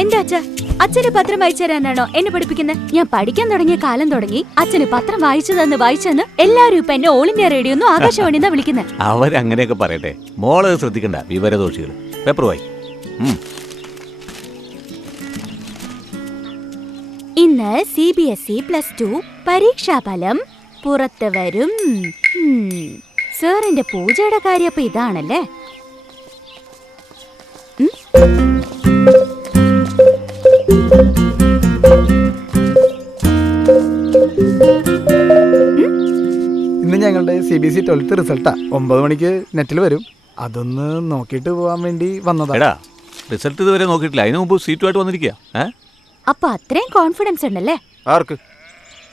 എന്റെ അച്ഛന് പത്രം വായിച്ചു തരാനാണോ എന്നെ പഠിപ്പിക്കുന്നത്? ഞാൻ പഠിക്കാൻ തുടങ്ങിയ കാലം തുടങ്ങി അച്ഛന് പത്രം വായിച്ചതെന്ന് എല്ലാരും ഇപ്പൊ എന്നെ ഓൾ ഇന്ത്യ റേഡിയോ ഒന്നും ആകാശവാണിന്നാ വിളിക്കുന്നത്. അവരങ്ങനെയൊക്കെ പറയട്ടെ, മോള് ശ്രദ്ധിക്കണ്ട വിവരദോഷികൾ. പേപ്പർ വായി. ഇന്ന് CBSE +2 പരീക്ഷാഫലം പുറത്ത് വരും. സാറിന്റെ പൂജയുടെ കാര്യം അപ്പൊ ഇതാണല്ലേ? ഇന്ന് ഞങ്ങളുടെ CBSE 12th റിസൾട്ടാ. 9 മണിക്ക് നെറ്റിൽ വരും. അതൊന്ന് നോക്കിയിട്ട് പോകാൻ വേണ്ടി വന്നതാ. റിസൾട്ട് ഇതുവരെ നോക്കിയിട്ടില്ല, അതിനു മുമ്പ് സീറ്റുമായിട്ട് വന്നിരിക്കുക. അപ്പൊ അത്രയും കോൺഫിഡൻസ് ഉണ്ടല്ലേ? ആർക്ക്?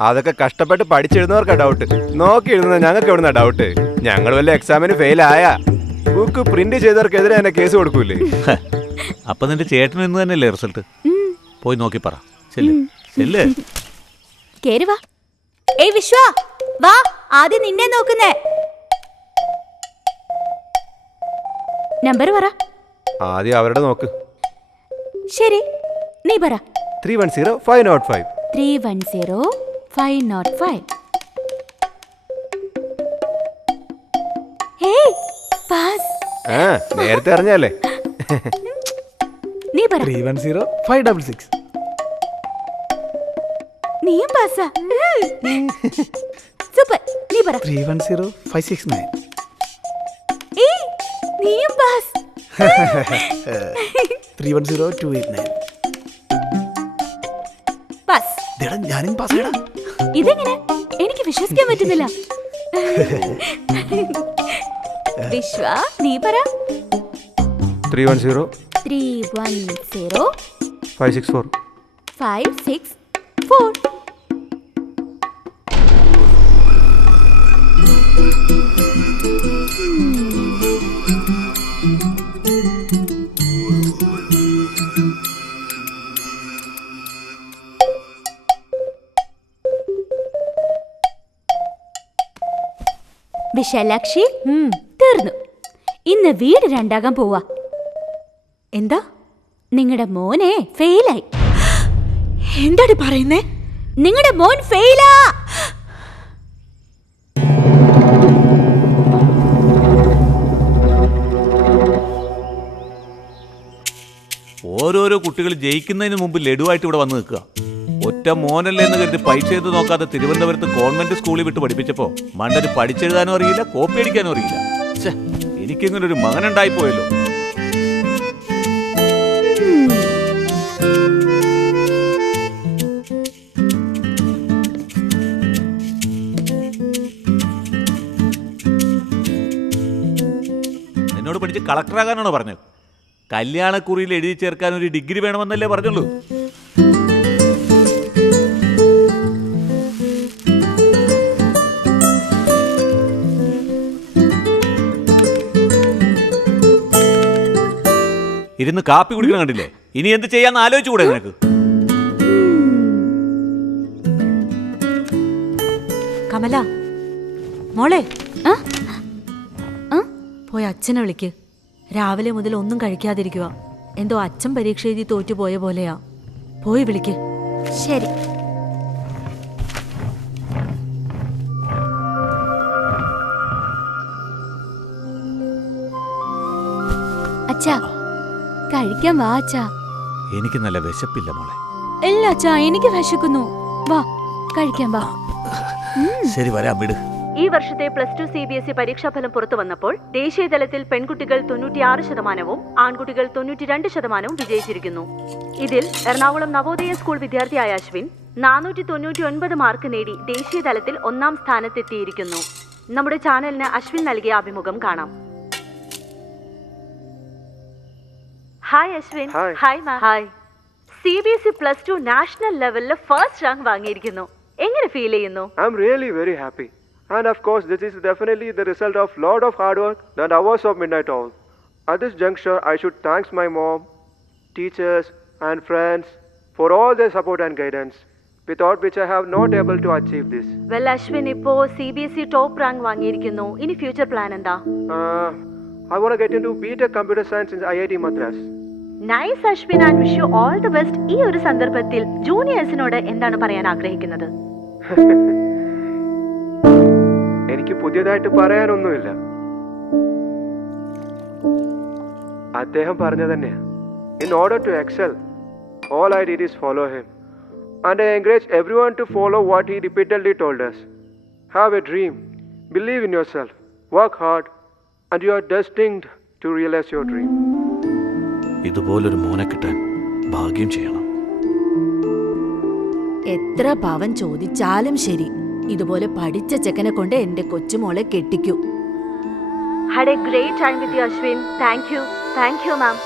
അതൊക്കെ കഷ്ടപ്പെട്ട് പഠിച്ചെഴുതുന്നവർക്കാ ഡൗട്ട്. നോക്കി എഴുതുന്ന ഞങ്ങൾക്ക് എവിടുന്ന ഡൗട്ട്? ഞങ്ങൾ വല്ല എക്സാമിന് ഫെയിൽ ആയാ ബുക്ക് പ്രിന്റ് ചെയ്തവർക്കെതിരെ എന്നെ കേസ് കൊടുക്കൂലേ? അപ്പൊ നിന്റെ ചേട്ടന് ഇന്ന് തന്നെയല്ലേ റിസൾട്ട്? പോയി നോക്കി പറ. ചെല്ല്. കേറി വാ. ഏയ് വിശ്വാ, വാ, ആദ്യം നിന്നെ നോക്കുന്നേ. നമ്പർ പറ. ആദ്യം അവരുടെ നോക്ക്. ശരി, നീ പറ. 310-505. 310-505. Hey, pass. നേരത്തെ അറിഞ്ഞല്ലേ? നീ പറ. 310-566. നീയും പാസാ. സൂപ്പർ. നീ പറ. 310-569. ഏയ്, നീയും പാസ്. 310-289. പാസ്. ഞാനും പാസ്സാടാ. ഇതെങ്ങനെ? എനിക്ക് വിശ്വസിക്കാൻ പറ്റുന്നില്ല. വിശ്വ, നീ പറ. 310-564. 564. വിശാലാക്ഷി, തീർന്നു. ഇന്ന് വീട് രണ്ടാകാൻ പോവാ. എന്താ? നിങ്ങളുടെ മോനെ ഫെയിലായി. എന്താടി പറയുന്നേ? നിങ്ങളുടെ മോൻ ഫെയിലാ. ഓരോരോ കുട്ടികൾ ജയിക്കുന്നതിന് മുമ്പ് ലഡുവായിട്ട് ഇവിടെ വന്ന് നിൽക്കുക. ഒറ്റ മോനല്ലേ എന്ന് കരുതി പൈസ ചെയ്ത് നോക്കാതെ തിരുവനന്തപുരത്ത് ഗവൺമെന്റ് സ്കൂളിൽ വിട്ട് പഠിപ്പിച്ചപ്പോ മണ്ടന് പഠിച്ചെഴുതാനും അറിയില്ല, കോപ്പി അടിക്കാനും അറിയില്ല. എനിക്കിങ്ങനെ ഒരു മകനുണ്ടായി പോയല്ലോ. എന്നോട് പഠിച്ച് കളക്ടറാകാനാണോ പറഞ്ഞത്? കല്യാണക്കുറിയിൽ എഴുതി ചേർക്കാൻ ഒരു ഡിഗ്രി വേണമെന്നല്ലേ പറഞ്ഞുള്ളൂ. ഇരുന്ന് കാപ്പി കുടിക്കണം കണ്ടില്ലേ? ഇനി എന്ത് ചെയ്യാന്ന് ആലോചിച്ചുകൂടെ നിനക്ക്? കമല മോളെ, പോയി അച്ഛനെ വിളിക്ക്. രാവിലെ മുതൽ ഒന്നും കഴിക്കാതിരിക്കുക. എന്തോ അച്ഛൻ പരീക്ഷ എഴുതി തോറ്റുപോയ പോലെയാ. പോയി വിളിക്ക്. ശരി. അച്ഛാ, കഴിക്കാൻ വാ അച്ഛാ. എനിക്ക് നല്ല വിശപ്പില്ല മോളെ. ഇല്ല അച്ഛാ, എനിക്ക് വിശക്കുന്നു. വാ, കഴിക്കാൻ വാ. ശരി, വരാം, വിട്. ഈ വർഷത്തെ +2 CBSE പരീക്ഷാഫലം പുറത്തു വന്നപ്പോൾ ദേശീയ തലത്തിൽ പെൺകുട്ടികൾ 96%, ആൺകുട്ടികൾ 92% വിജയിച്ചിരിക്കുന്നു. ഇതിൽ എറണാകുളം നവോദയ സ്കൂൾ വിദ്യാർത്ഥിയായ അശ്വിൻ 499 മാർക്ക് നേടി ദേശീയ തലത്തിൽ 1ാം സ്ഥാനത്തെത്തിയിരിക്കുന്നു. നമ്മുടെ ചാനലിന് അശ്വിൻ നൽകിയ അഭിമുഖം കാണാം. Hi Ashwin. Hi ma'am. Hi. CBSE +2 national ലെവലിൽ ഫസ്റ്റ് റാങ്ക് വാങ്ങിയിരിക്കുന്നു. എങ്ങനെ ഫീൽ ചെയ്യുന്നു? I am really very happy. And of course, this is definitely the result of lot of hard work and hours of midnight oil. At this juncture, I should thank my mom, teachers, and friends for all their support and guidance, without which I have not able to achieve this. Well, Ashwin, ഇപ്പോ CBSE top rank വാങ്ങിയിരിക്കുന്നു. ഇനി future plan എന്താ? I want to get into BTech Computer Science in IIT Madras. Nice Ashwin, and wish you all the best. ഈ ഒരു സന്ദർഭത്തിൽ ജൂനിയേഴ്സിനോട് എന്താണ് പറയാൻ ആഗ്രഹിക്കുന്നത്? എനിക്ക് പുതിയതായിട്ട് പറയാനൊന്നുമില്ല. അദ്ദേഹം പറഞ്ഞ തന്നെയാ. In order to excel, all I did is follow him. And I encourage everyone to follow what he repeatedly told us. Have a dream, believe in yourself, work hard, and you are destined to realize your dream. ഇതുപോലൊരു മോനെ കിട്ടാൻ ഭാഗ്യം ചെയ്യണം. എത്ര പവൻ ചോദിച്ചാലും ശരി, ഇതുപോലെ പഠിച്ച ചെക്കനെ കൊണ്ട് എന്റെ കൊച്ചുമോളെ കെട്ടിക്കൂ. Had a great time with you, Ashwin. Thank you, ma'am.